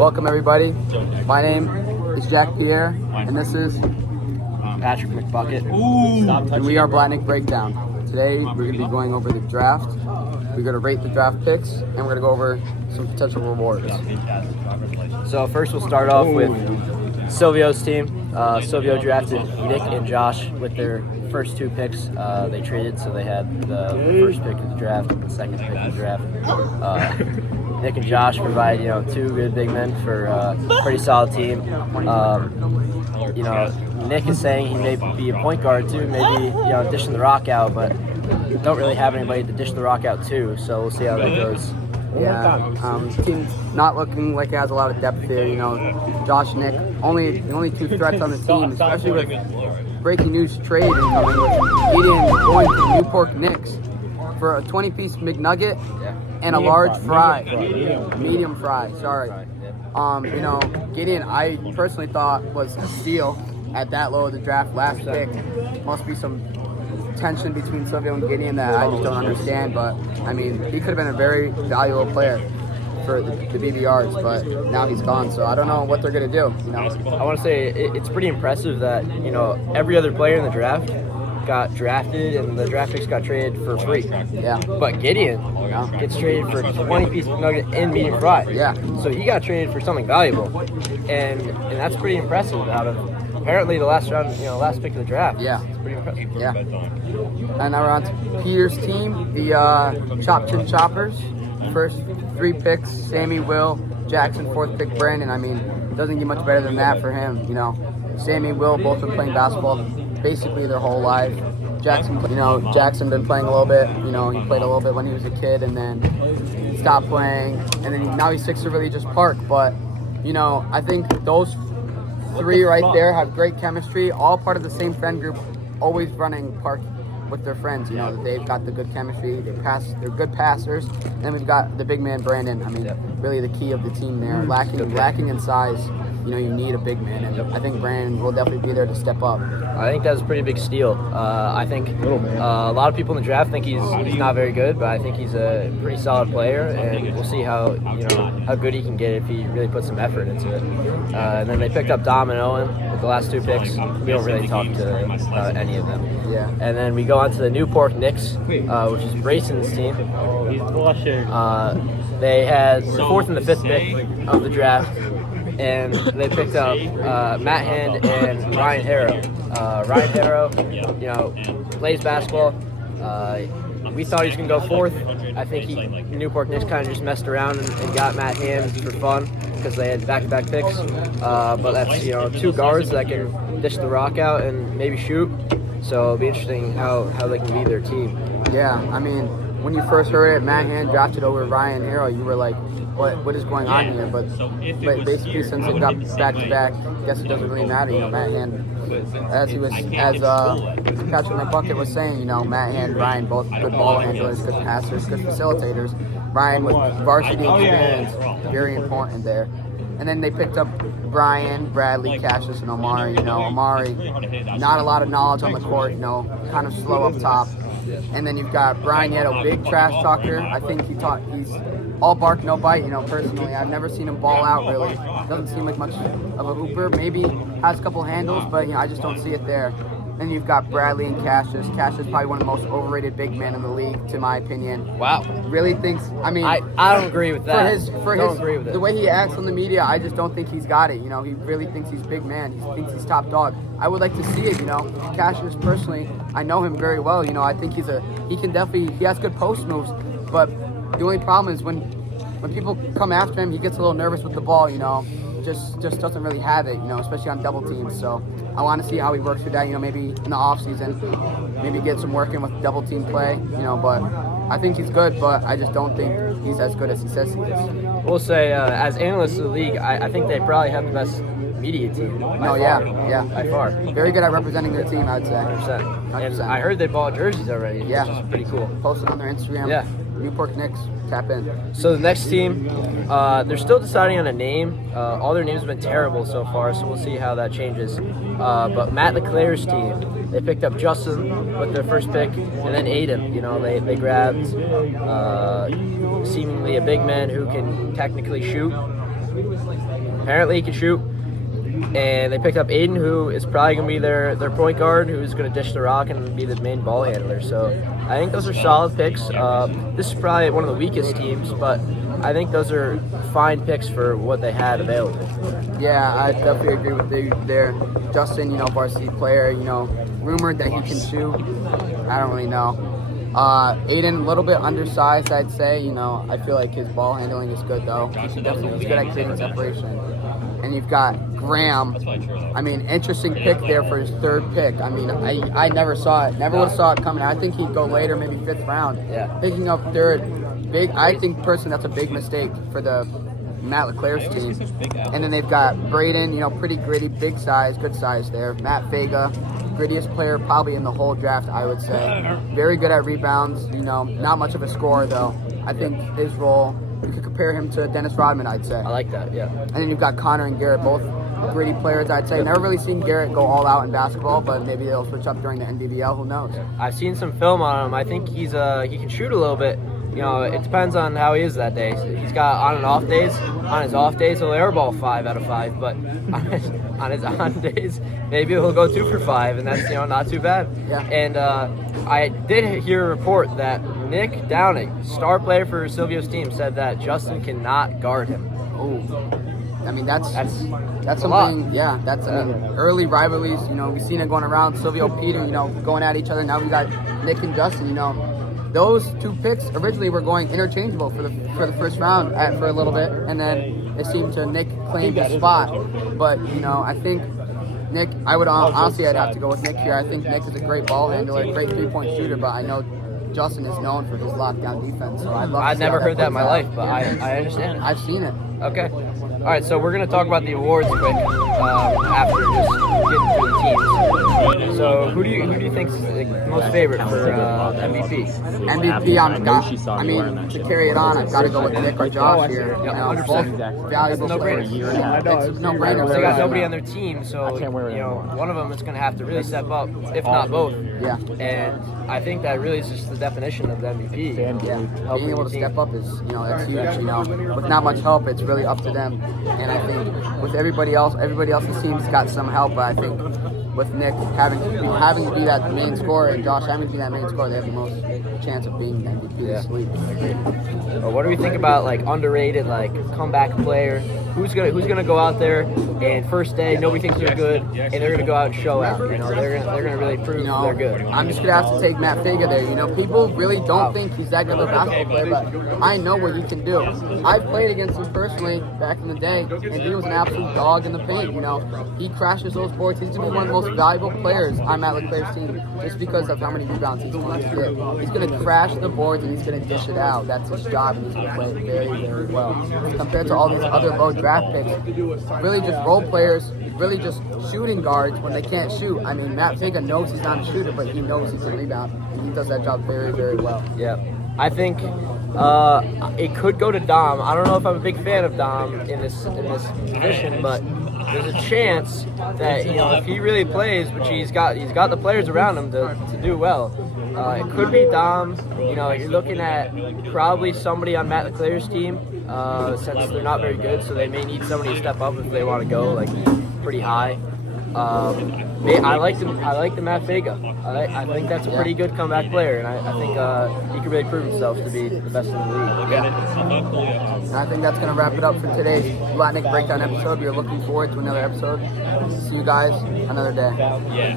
Welcome everybody. My name is Jack Pierre, and this is Patrick McBucket. and we are Blatnick Breakdown. Today we're going to be going over the draft. We're going to rate the draft picks, and we're going to go over some potential rewards. So first we'll start off with Silvio's team. Silvio drafted Nick and Josh with their first two picks. They traded, so they had the first pick of the draft and the second pick of the draft. Nick and Josh provide, two good big men for a pretty solid team. Nick is saying he may be a point guard too, maybe dishing the rock out, but don't really have anybody to dish the rock out to. So we'll see how that goes. Yeah, team's not looking like it has a lot of depth here. Josh and Nick, the only two threats on the team, especially with breaking news trade incoming with Gideon going to the Newport Knicks for a 20-piece McNugget and a large fry, medium fry. Sorry. Gideon, I personally thought was a steal at that low of the draft, last pick. Must be some tension between Silvio and Gideon that I just don't understand. But I mean, he could have been a very valuable player for the BBRs, but now he's gone. So I don't know what they're gonna do. I want to say it's pretty impressive that every other player in the draft got drafted and the draft picks got traded for free. Yeah. But Gideon gets traded for 20-piece nugget and medium fry. Yeah. So he got traded for something valuable, and that's pretty impressive. Out of apparently the last round, last pick of the draft. Yeah. It's pretty impressive. Yeah. And now we're on to Peter's team, the Chop Chin Choppers. First three picks: Sammy, Will, Jackson. Fourth pick: Brandon. I mean, it doesn't get much better than that for him. Sammy and Will both been playing basketball basically their whole life. Jackson been playing a little bit. He played a little bit when he was a kid, and then stopped playing, and then now he's sticks to Religious Park. But I think those three right there have great chemistry. All part of the same friend group, always running park with their friends. They've got the good chemistry. They're good passers. And then we've got the big man Brandon. I mean, really the key of the team there. Lacking in size. You need a big man, and I think Brandon will definitely be there to step up. I think that's a pretty big steal. I think a lot of people in the draft think he's not very good, but I think he's a pretty solid player, and we'll see how good he can get if he really puts some effort into it. And then they picked up Dom and Owen with the last two picks. We don't really talk to any of them. Yeah. And then we go on to the Newport Knicks, which is Brayson's team. They had the fourth and the fifth pick of the draft, and they picked up Matt Hand and Ryan Harrow. Ryan Harrow, plays basketball. We thought he was going to go fourth. I think Newport Knicks kind of just messed around and got Matt Hand for fun because they had back-to-back picks. But that's, two guards that can dish the rock out and maybe shoot. So it'll be interesting how they can lead their team. Yeah, I mean, when you first heard it, Matt Hand drafted over Ryan Harrow, you were like, what is going on here? But basically, since it got back-to-back, I guess it doesn't really matter. Matt Hand, as Patrick McBucket was saying, Matt Hand, Ryan, both good ball handlers, good passers, good facilitators. Ryan with varsity experience, very important there. And then they picked up Brian, Bradley, Cassius, and Omari. Omari, not a lot of knowledge on the court, kind of slow up top. And then you've got Brian Yetto, big trash talker. I think he's all bark, no bite. Personally, I've never seen him ball out really. Doesn't seem like much of a hooper. Maybe has a couple handles, but I just don't see it there. Then you've got Bradley and Cassius. Cassius probably one of the most overrated big men in the league, to my opinion. Wow. Really thinks. I mean, I don't agree with that. The way he acts on the media, I just don't think he's got it. He really thinks he's big man. He thinks he's top dog. I would like to see it. Cassius personally, I know him very well. I think he has good post moves, but the only problem is when people come after him, he gets a little nervous with the ball. Just doesn't really have it. Especially on double teams. So I want to see how he works through that. Maybe in the off season, maybe get some work in with double team play. But I think he's good, but I just don't think he's as good as he says he is. We'll say as analysts of the league, I think they probably have the best media team. By far. Very good at representing their team, I'd say. 100%. And I heard they bought jerseys already. Yeah. Which is pretty cool. Posted on their Instagram. Yeah. Newport Knicks, tap in. So the next team, they're still deciding on a name. All their names have been terrible so far, so we'll see how that changes. But Matt LeClaire's team, they picked up Justin with their first pick, and then Aiden. They grabbed seemingly a big man who can technically shoot. apparently he can shoot. And they picked up Aiden, who is probably going to be their point guard, who's going to dish the rock and be the main ball handler. So I think those are solid picks. This is probably one of the weakest teams, but I think those are fine picks for what they had available. Yeah, I definitely agree with you there. Justin, varsity player, rumored that he can shoot. I don't really know. Aiden, a little bit undersized, I'd say. I feel like his ball handling is good, though. He's good at creating separation. And you've got Graham. I mean, interesting pick there for his third pick. I mean, I never saw it. Never would have saw it coming. I think he'd go later, maybe 5th round. Yeah. Picking up third, I think personally that's a big mistake for the Matt LeClair's team. And then they've got Braden, pretty gritty, big size, good size there. Matt Vega, grittiest player probably in the whole draft, I would say. Very good at rebounds, not much of a scorer though. I think his role, you could compare him to Dennis Rodman, I'd say. I like that, yeah. And then you've got Connor and Garrett, both gritty players, I'd say. Never really seen Garrett go all out in basketball, but maybe they'll switch up during the NBBL, who knows? I've seen some film on him. I think he can shoot a little bit. It depends on how he is that day. He's got on and off days. On his off days, he'll airball 5 out of 5, but on his on days, maybe he'll go 2 for 5, and that's not too bad. Yeah. And I did hear a report that Nick Downing, star player for Silvio's team, said that Justin cannot guard him. Oh, I mean that's a something. lot. Yeah, that's early rivalries. We've seen it going around. Silvio, Peter, going at each other. Now we got Nick and Justin. Those 2 picks originally were going interchangeable for the first round for a little bit, and then it seemed to Nick claim his spot. But I think Nick, I would honestly, I'd have to go with Nick here. I think Nick is a great ball handler, great 3-point shooter, but I know Justin is known for his lockdown defense. So I've never heard that in my life, but I understand it. I've seen it. Okay. All right, so we're going to talk about the awards quick after just getting through the teams. So who do you think is the most favorite for MVP? MVP, to carry it on, I've got to go with Nick or Josh here. 100%. Valuable players. It's no brainer. They got nobody on their team, so one of them is going to have to really step up, if not both. Yeah. And I think that really is just the definition of the MVP. Yeah. Being able to step up is, that's huge. With not much help, it's really up to them. And I think with everybody else's team's got some help, but I think with Nick having to be that main scorer and Josh having to be that main scorer, they have the most chance of being the MVP this week. What do we think about underrated comeback player? Who's gonna go out there and first day nobody thinks they're good and they're gonna go out and show out. They're gonna really prove they're good. I'm just gonna have to take Matt Vega there. People really don't think he's that good of a basketball player, but I know what he can do. I've played against him personally back in the day, and he was an absolute dog in the paint. He crashes those boards. He's gonna be one of the most valuable players on Matt LeClair's team just because of how many rebounds he's going to get. He's gonna crash the boards and he's gonna dish it out. That's his job, and he's gonna play it very, very well. Compared to all these other low draft picks, really just role players, really just shooting guards when they can't shoot. I mean, Matt Vega knows he's not a shooter, but he knows he can rebound, and he does that job very, very well. Yeah, I think it could go to Dom. I don't know if I'm a big fan of Dom in this position, but there's a chance that if he really plays, which he's got the players around him to do well. It could be Dom. You're looking at probably somebody on Matt LeClair's team, since they're not very good, so they may need somebody to step up if they want to go pretty high. I like the Matt Vega. I think that's a pretty good comeback player, and I think he could really prove himself to be the best in the league. And I think that's going to wrap it up for today's Blatnick Breakdown episode. We are looking forward to another episode. See you guys another day.